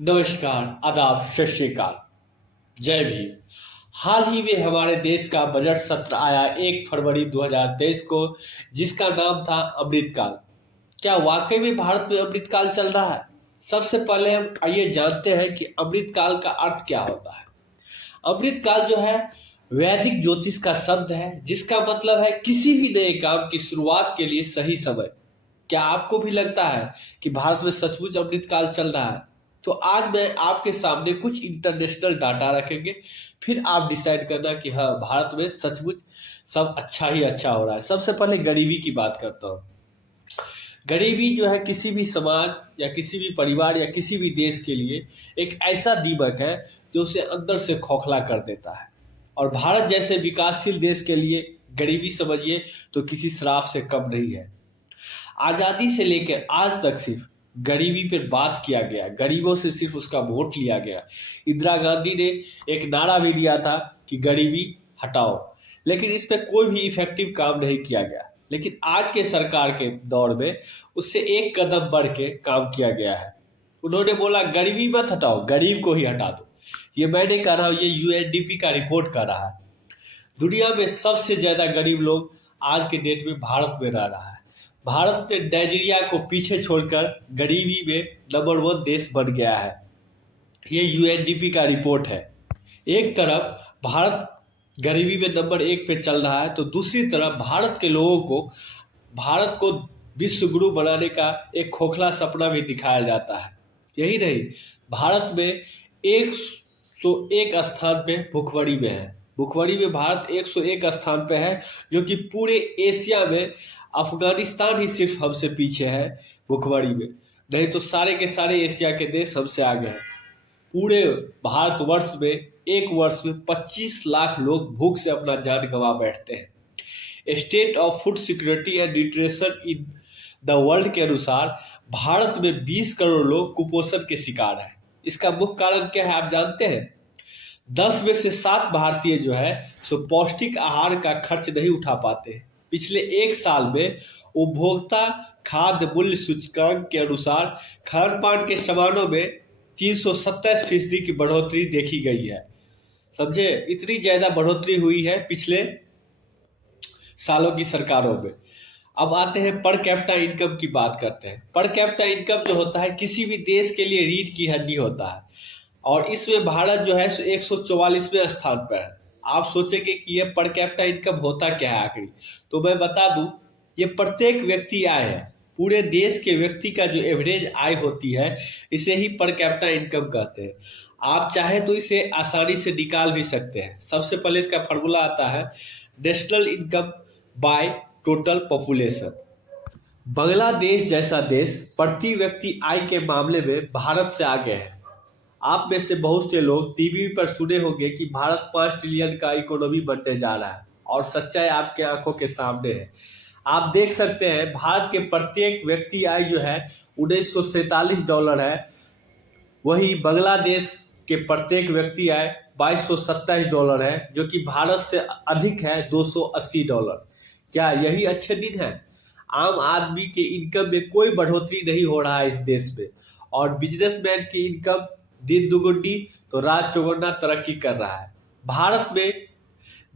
नमस्कार, आदाब, सत श्री अकाल, जय भीम। हाल ही में हमारे देश का बजट सत्र आया 1 फरवरी 2023 को, जिसका नाम था अमृतकाल। क्या वाकई में भारत में अमृतकाल चल रहा है? सबसे पहले हम आइए जानते हैं कि अमृतकाल का अर्थ क्या होता है। अमृतकाल जो है वैदिक ज्योतिष का शब्द है, जिसका मतलब है किसी भी नए काम की शुरुआत के लिए सही समय। क्या आपको भी लगता है कि भारत में सचमुच अमृतकाल चल रहा है? तो आज मैं आपके सामने कुछ इंटरनेशनल डाटा रखेंगे, फिर आप डिसाइड करना कि हाँ, भारत में सचमुच सब अच्छा ही अच्छा हो रहा है। सबसे पहले गरीबी की बात करता हूँ। गरीबी जो है किसी भी समाज या किसी भी परिवार या किसी भी देश के लिए एक ऐसा दीमक है जो उसे अंदर से खोखला कर देता है। और भारत जैसे विकासशील देश के लिए गरीबी समझिए तो किसी श्राप से कम नहीं है। आज़ादी से लेकर आज तक सिर्फ गरीबी पर बात किया गया, गरीबों से सिर्फ उसका वोट लिया गया। इंदिरा गांधी ने एक नारा भी दिया था कि गरीबी हटाओ, लेकिन इस पर कोई भी इफेक्टिव काम नहीं किया गया। लेकिन आज के सरकार के दौर में उससे एक कदम बढ़ के काम किया गया है। उन्होंने बोला गरीबी मत हटाओ, गरीब को ही हटा दो। ये मैं नहीं कह रहा हूँ, ये यूएनडीपी का रिपोर्ट कर रहा है। दुनिया में सबसे ज्यादा गरीब लोग आज के डेट में भारत में रह रहा है। भारत ने नाइजीरिया को पीछे छोड़कर गरीबी में नंबर 1 देश बन गया है। ये यूएनडीपी का रिपोर्ट है। एक तरफ भारत गरीबी में नंबर 1 पे चल रहा है, तो दूसरी तरफ भारत के लोगों को भारत को विश्व गुरु बनाने का एक खोखला सपना भी दिखाया जाता है। यही नहीं, भारत में 101 स्थान पे भुखमरी में है। भुखमरी में भारत 101 स्थान पे है, जो कि पूरे एशिया में अफगानिस्तान ही सिर्फ हमसे पीछे है भुखमरी में। नहीं तो सारे के सारे एशिया के देश हमसे आगे हैं। पूरे भारतवर्ष में एक वर्ष में 25 लाख लोग भूख से अपना जान गंवा बैठते हैं। State of food security and nutrition in the world के अनुसार भारत में 20 करोड़ लोग कुपोषण के शिकार हैं। इसका मुख्य कारण क्या है आप जानते हैं? 10 में से 7 भारतीय जो है सो पौष्टिक आहार का खर्च नहीं उठा पाते हैं। पिछले एक साल में उपभोक्ता खाद्य मूल्य सूचकांक के अनुसार खान पान के सामानों में 327% की बढ़ोतरी देखी गई है। समझे, इतनी ज्यादा बढ़ोतरी हुई है पिछले सालों की सरकारों में। अब आते हैं पर कैपिटा इनकम की बात करते हैं। पर कैपिटा इनकम जो होता है किसी भी देश के लिए रीढ़ की हड्डी होता है, और इसमें भारत जो है 144वें स्थान पर है। आप सोचेंगे कि ये पर कैपिटा इनकम होता क्या है आखिर, तो मैं बता दूं, ये प्रत्येक व्यक्ति आय है। पूरे देश के व्यक्ति का जो एवरेज आय होती है, इसे ही पर कैपिटा इनकम कहते हैं। आप चाहे तो इसे आसानी से निकाल भी सकते हैं। सबसे पहले इसका फॉर्मूला आता है national income by total population. Bangladesh जैसा देश प्रति व्यक्ति आय के मामले में भारत से आगे है। आप में से बहुत से लोग टीवी पर सुने होंगे कि भारत 5 ट्रिलियन का इकोनॉमी बनने जा रहा है, और सच्चाई आपके आंखों के सामने है। आप देख सकते हैं भारत के प्रत्येक व्यक्ति आय जो है $1947 है, वही बांग्लादेश के प्रत्येक व्यक्ति आय $2227 है, जो कि भारत से अधिक है $280। क्या यही अच्छे दिन है? आम आदमी के इनकम में कोई बढ़ोतरी नहीं हो रहा है इस देश में, और बिजनेसमैन की इनकम दिन दुगुनी तो रात चौगुना तरक्की कर रहा है। भारत में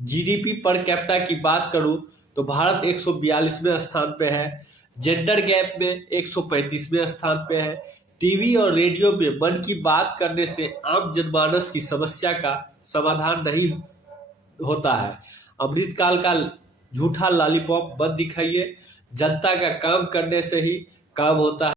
जीडीपी पर कैपिटा की बात करूं तो भारत 142वें स्थान पे है। जेंडर गैप में 135वें स्थान पे है। टीवी और रेडियो में मन की बात करने से आम जनमानस की समस्या का समाधान नहीं होता है। अमृतकाल का झूठा लॉलीपॉप मत दिखाइए। जनता का काम करने से ही काम होता है।